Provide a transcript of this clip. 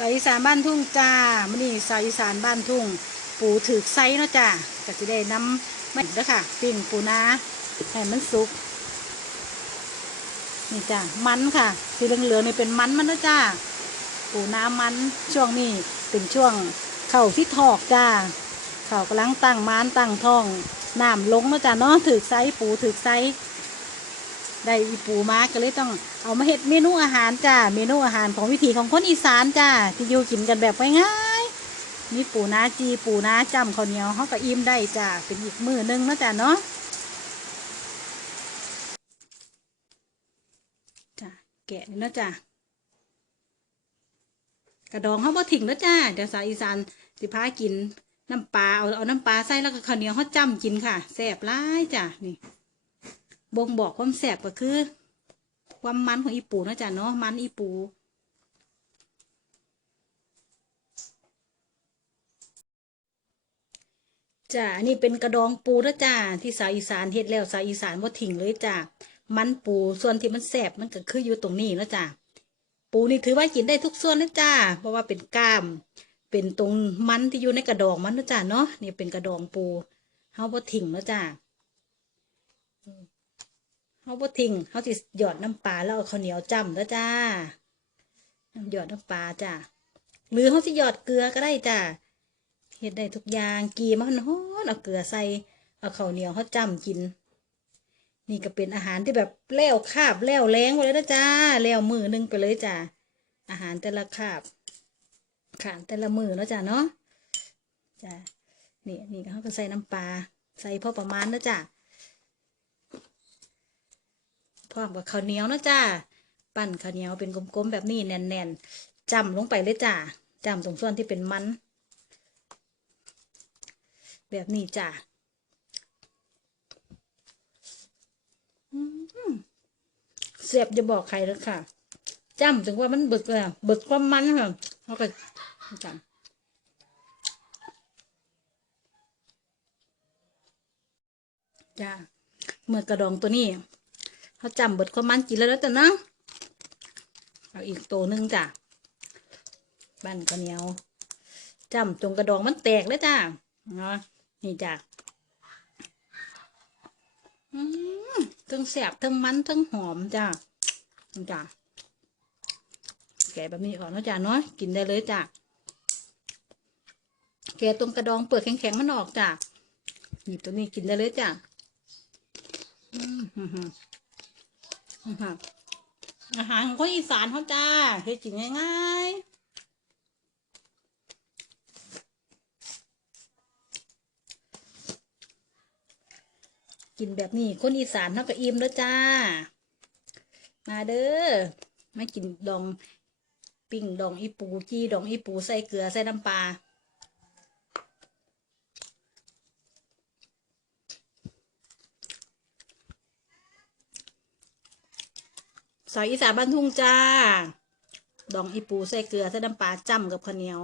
สายอีสานบ้านทุ่งจ้ามันนี่สายอีสานบ้านทุ่ง ปูถือไซเนาะจ้าก็จะได้น้ำไม่เด้อค่ะปิ้งปูนาให้มันสุกนี่จ้ามันค่ะ สีเหลืองๆนี่เป็นมันมันนะจ้าปูน้ำมันช่วงนี้เป็นช่วงเข่าที่ถอกจ้าเข่ากำลังตั้งม้านตั้งท้องน้ำลงเนาะจ้าเนาะถือไซปูถือไซ ได้อีปูมาก็เลยต้องเอามาเฮ็ดเมนูอาหารจ้าเมนูอาหารของวิถีของคนอีสานจ้าที่อยู่กินกันแบบง่ายๆมีปูนาจีปูนาจำข้าวเหนียวเขาก็อิ่มได้จ้าเป็นอีกมือหนึงนะจ้าเนาะจ้าแกะนี่นะจ้ากระดองเขาบ่ถิ่งแล้วจ้าเดี๋ยวสาวอีสานสิพากินน้ำปลาเอาเอาน้ำปลาใส่แล้วก็ข้าวเหนียวเขาจ้ำกินค่ะแซ่บร้ายจ้านี่ บ่งบอกความแซ่บก็คือ ความมันของอีปูนะจ้าเนาะมันอีปูจ้าอันนี้เป็นกระดองปูนะจ้าที่สาวอีสานเฮ็ดแล้วสาวอีสานบ่าถิ่งเลยจ้ามันปูส่วนที่มันแซ่บมันก็คืออยู่ตรงนี้นะจ้าปูนี่ถือว่ากินได้ทุกส่วนนะจ้าเพราะว่าเป็นกล้าม เป็นตรงมันที่อยู่ในกระดองมันนะจ้าเนาะนี่เป็นกระดองปูเฮาบ่ทิ้งนะจ้า เฮาบ่ทิ้งเฮาสิหยอดน้ำปลาแล้วเอาข้าวเหนียวจ้ำนะจ้าหยอดน้ำปลาจ้าหรือเฮาสิหยอดเกลือก็ได้จ้าเฮ็ดได้ทุกอย่างกีมันฮ้อนเอาเกลือใส่เอาข้าวเหนียวเฮาจ้ำกิน นี่ก็เป็นอาหารที่แบบแล้วคาบแล้วแรงไปเลยนะจ้าแล้วมือหนึงไปเลยจ้าอาหารแต่ละคาบขานแต่ละมือเนาะจ้าเนาะจ้านี่นี่เขาก็ใส่น้ำปลาใส่พอประมาณนะจ้าพ ร้อมกับข้าวเหนียวนะจ้าปั้นข้าวเหนียวเป็นกลมๆแบบนี้แน่นๆจ้ำลงไปเลยจ้าจ้ำตรงส่วนที่เป็นมัน แบบนี้จ้าเสียบจะบอกใครแล้วค่ะจำถึงว่ามันบิกเลยบิกความมันค่ะเขาก็จำจ้าเมื่อกระดองตัวนี้ เขาจำเบิดความมันกินแล้วแล้วแต่เนาะเอาอีกตัวหนึ่งจ้ะบ้านข้าวเหนียวจำตรงกระดองมันแตกแล้วจ้าเนาะนี่จ้ะอืมทั้งแสบทั้งมันทั้งหอมจ้าจ้าแกะแบบนี้ก่อนนะจ้าเนาะกินได้เลยจ้าแกะตรงกระดองเปลือกแข็งๆมันออกจ้านี่ตัวนี้กินได้เลยจ้าอืม อาหารของคนอีสานเขาจ้าเฮ็ดกินง่ายๆ กินแบบนี้คนอีสานเท่ากับอิ่มแล้วจ้า มาเด้อมากินดอง ปิ้งดองอีปู จี้ดองอีปูใส่เกลือใส่น้ำปลา สอยอีสานบ้านทุ่งจ้า ดองอีปูใส่เกลือใส่น้ำปลาจ้ำกับข้าวเหนียว